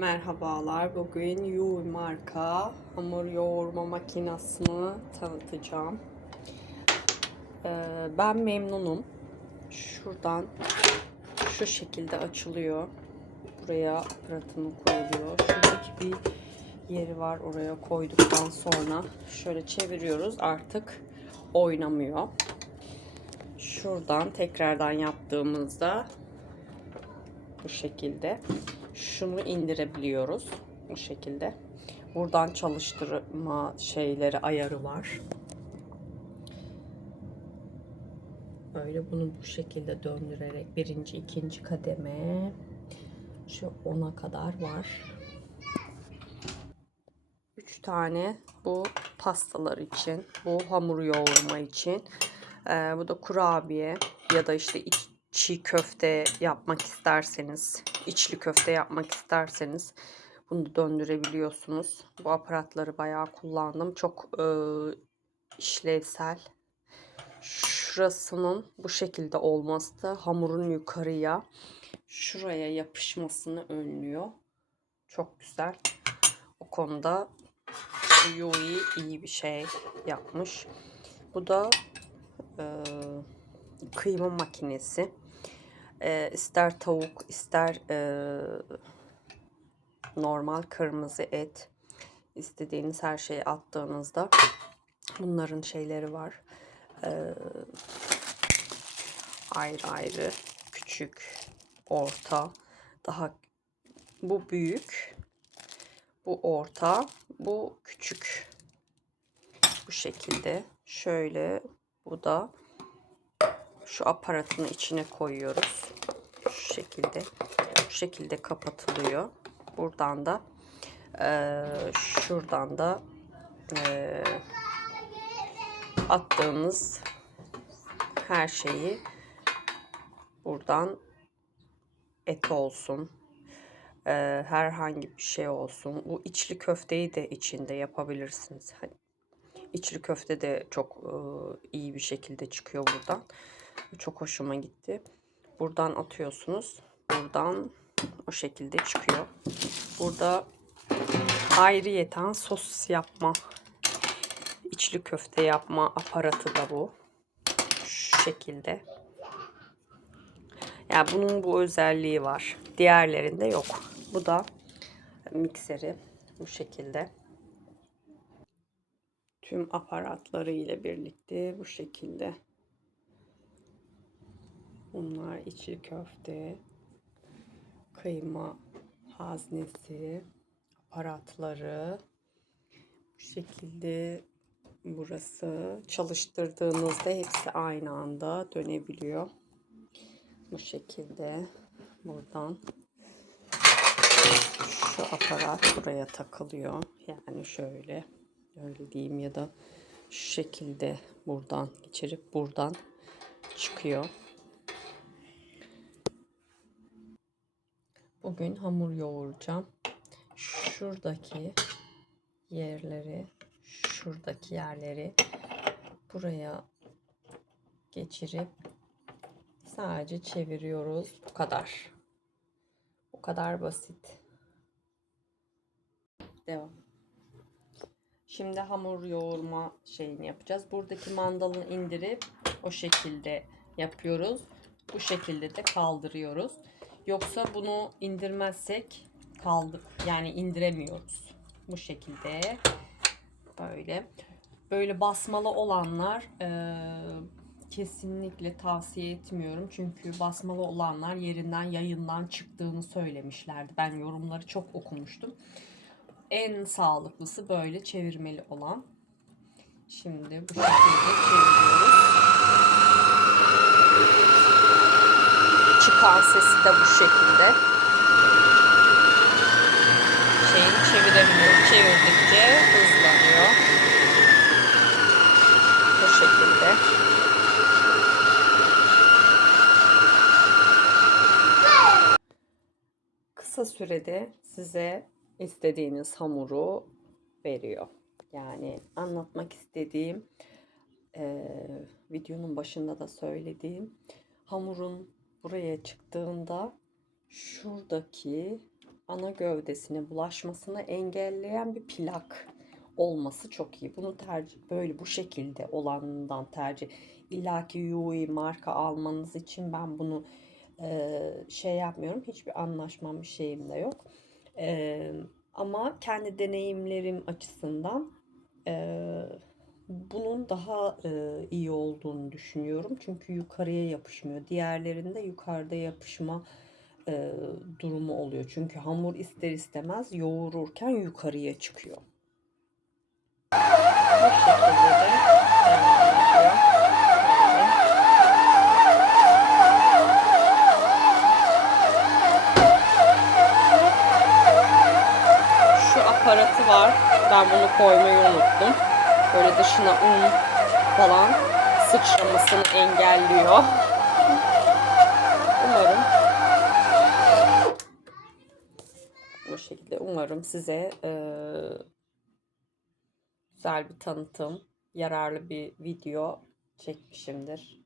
Merhabalar. Bugün Yui marka hamur yoğurma makinesini tanıtacağım. Ee, ben memnunum. Şuradan şu şekilde açılıyor. Buraya aparatını koyuluyor. Şuradaki bir yeri var. Oraya koyduktan sonra şöyle çeviriyoruz. Artık oynamıyor. Şuradan tekrardan yaptığımızda bu şekilde şunu indirebiliyoruz bu şekilde. Buradan çalıştırma şeyleri ayarı var. Böyle bunu bu şekilde döndürerek birinci ikinci kademe şu ona kadar var. Üç tane bu pastalar için bu hamur yoğurma için ee, bu da kurabiye ya da işte iç, çiğ köfte yapmak isterseniz, içli köfte yapmak isterseniz bunu döndürebiliyorsunuz. Bu aparatları bayağı kullandım. Çok e, işlevsel. Şurasının bu şekilde olması da hamurun yukarıya şuraya yapışmasını önlüyor. Çok güzel. O konuda Yui iyi bir şey yapmış. Bu da e, kıyma makinesi. E, ister tavuk, ister e, normal kırmızı et, istediğiniz her şeyi attığınızda bunların şeyleri var. E, ayrı ayrı, küçük, orta, daha bu büyük, bu orta, bu küçük. Bu şekilde şöyle bu da şu aparatın içine koyuyoruz. Şu şekilde. Şu şekilde kapatılıyor. Buradan da e, şuradan da e, attığımız her şeyi buradan et olsun e, herhangi bir şey olsun. Bu içli köfteyi de içinde yapabilirsiniz. Hani içli köfte de çok e, iyi bir şekilde çıkıyor buradan. Çok hoşuma gitti. Buradan atıyorsunuz. Buradan o şekilde çıkıyor. Burada ayrıyeten sos yapma, içli köfte yapma aparatı da bu. Şu şekilde. Yani bunun bu özelliği var. Diğerlerinde yok. Bu da mikseri bu şekilde. Tüm aparatları ile birlikte bu şekilde. Bunlar içli köfte, kıyma haznesi, aparatları. Bu şekilde burası çalıştırdığınızda hepsi aynı anda dönebiliyor. Bu şekilde buradan şu aparat buraya takılıyor. Yani şöyle öyle diyeyim ya da şu şekilde buradan geçirip buradan çıkıyor. Bugün hamur yoğuracağım. Şuradaki yerleri, şuradaki yerleri buraya geçirip sadece çeviriyoruz. Bu kadar. Bu kadar basit. Devam. Şimdi hamur yoğurma şeyini yapacağız. Buradaki mandalını indirip o şekilde yapıyoruz. Bu şekilde de kaldırıyoruz. Yoksa bunu indirmezsek kaldık. Yani indiremiyoruz. Bu şekilde. Böyle. Böyle basmalı olanlar e, kesinlikle tavsiye etmiyorum. Çünkü basmalı olanlar yerinden yayından çıktığını söylemişlerdi. Ben yorumları çok okumuştum. En sağlıklısı böyle çevirmeli olan. Şimdi bu şekilde çeviriyoruz. Çıkan sesi de bu şekilde. Şeyini çeviremiyor. Çevirdikçe hızlanıyor. Bu şekilde. Kısa sürede size istediğiniz hamuru veriyor. Yani anlatmak istediğim e, videonun başında da söylediğim hamurun buraya çıktığında şuradaki ana gövdesine bulaşmasını engelleyen bir plak olması çok iyi. Bunu tercih böyle bu şekilde olanından tercih. İlla ki marka almanız için ben bunu eee, şey yapmıyorum. Hiçbir anlaşmam bir şeyim de yok. Eee, ama kendi deneyimlerim açısından eee, bunun daha eee, iyi olduğunu düşünüyorum. Çünkü yukarıya yapışmıyor. Diğerlerinde yukarıda yapışma eee, durumu oluyor. Çünkü hamur ister istemez yoğururken yukarıya çıkıyor. Bu aparatı var. Ben bunu koymayı unuttum. Böyle dışına un falan sıçramasını engelliyor. Umarım bu şekilde umarım size eee, güzel bir tanıtım, yararlı bir video çekmişimdir.